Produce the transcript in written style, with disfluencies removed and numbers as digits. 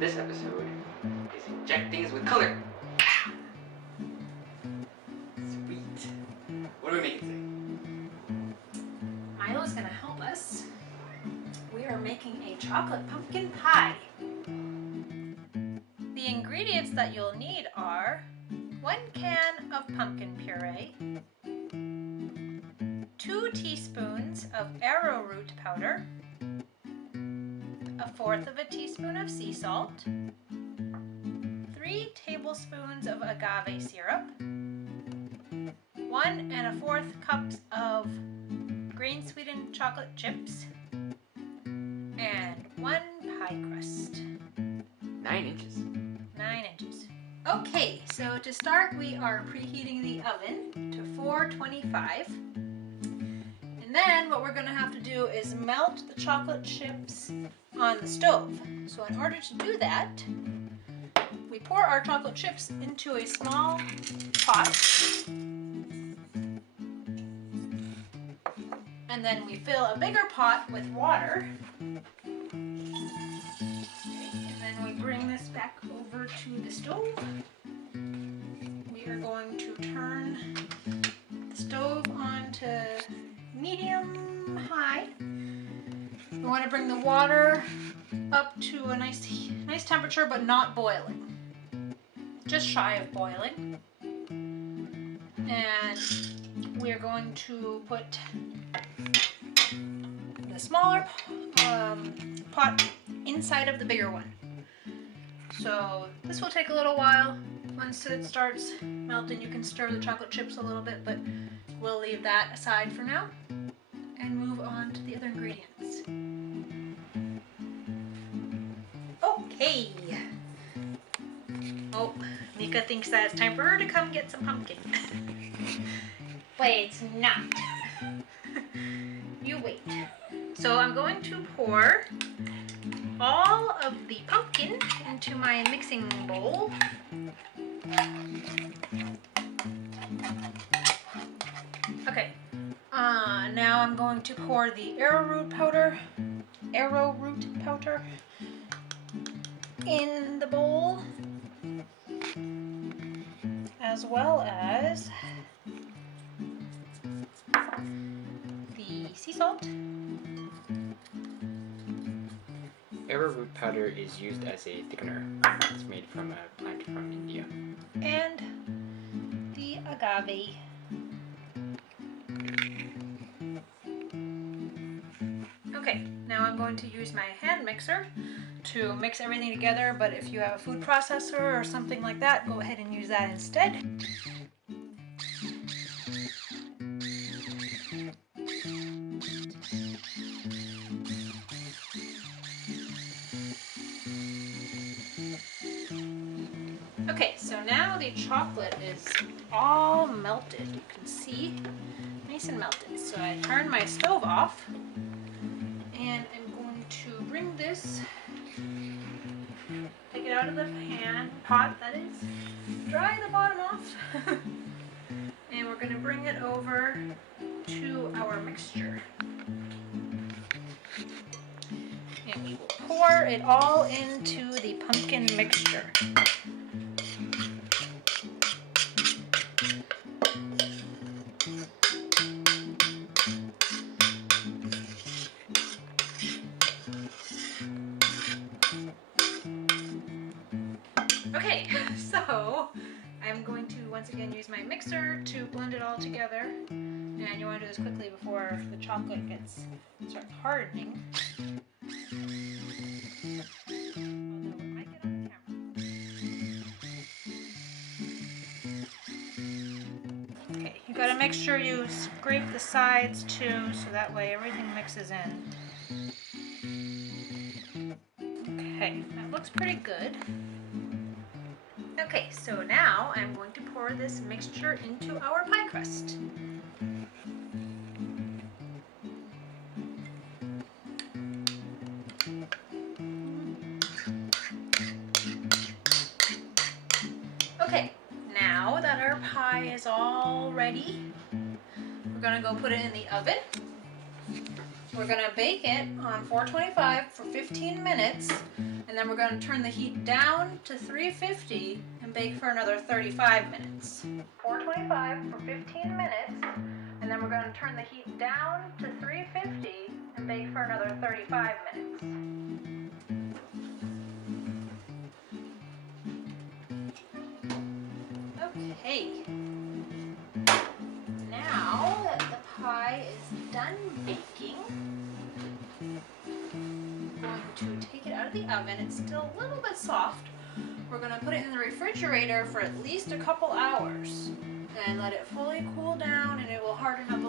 this episode is inject things with color. Sweet. What are we making today? Milo's gonna help us. We are making a chocolate pumpkin pie. The ingredients that you'll need are 1 can of pumpkin puree, 2 teaspoons of arrowroot powder, 1/4 of a teaspoon of sea salt, 3 tablespoons of agave syrup, 1 1/4 cups of grain sweetened chocolate chips, and 1 pie crust. 9 inches. 9 inches. Okay, so to start we are preheating the oven to 425. And then what we're going to have to do is melt the chocolate chips on the stove. So in order to do that, we pour our chocolate chips into a small pot. And then we fill a bigger pot with water. And then we bring this back over to the stove. We are going to turn the stove on to medium high. We want to bring the water up to a nice temperature, but not boiling. Just shy of boiling. And we're going to put the smaller pot inside of the bigger one. So this will take a little while. Once it starts melting, you can stir the chocolate chips a little bit, but we'll leave that aside for now and move on to the other ingredients. Okay. Oh, Mika thinks that it's time for her to come get some pumpkin. But it's not. You wait. So I'm going to pour all of the pumpkin into my mixing bowl. Okay, now I'm going to pour the arrowroot powder in the bowl, as well as the sea salt. Arrowroot powder is used as a thickener. It's made from a plant from India. And the agave. Okay, now I'm going to use my hand mixer to mix everything together, but if you have a food processor or something like that, go ahead and use that instead. Okay, so now the chocolate is all melted. You can see, nice and melted. So I turn my stove off, and I'm going to bring this, take it out of the pot that is, dry the bottom off, and we're going to bring it over to our mixture. And we will pour it all into the pumpkin mixture. Okay, so I'm going to once again use my mixer to blend it all together, and you want to do this quickly before the chocolate starts hardening. Although it might get on camera. Okay, you gotta make sure you scrape the sides too, so that way everything mixes in. Okay, that looks pretty good. Okay, so now I'm going to pour this mixture into our pie crust. Okay, now that our pie is all ready, we're gonna go put it in the oven. We're gonna bake it on 425 for 15 minutes, And then we're going to turn the heat down to 350 and bake for another 35 minutes. 425 for 15 minutes. And then we're going to turn the heat down to 350 and bake for another 35 minutes. Okay. Now that the pie is done baking, I'm going to take it out of the oven. It's still a little bit soft. We're going to put it in the refrigerator for at least a couple hours and let it fully cool down, and it will harden up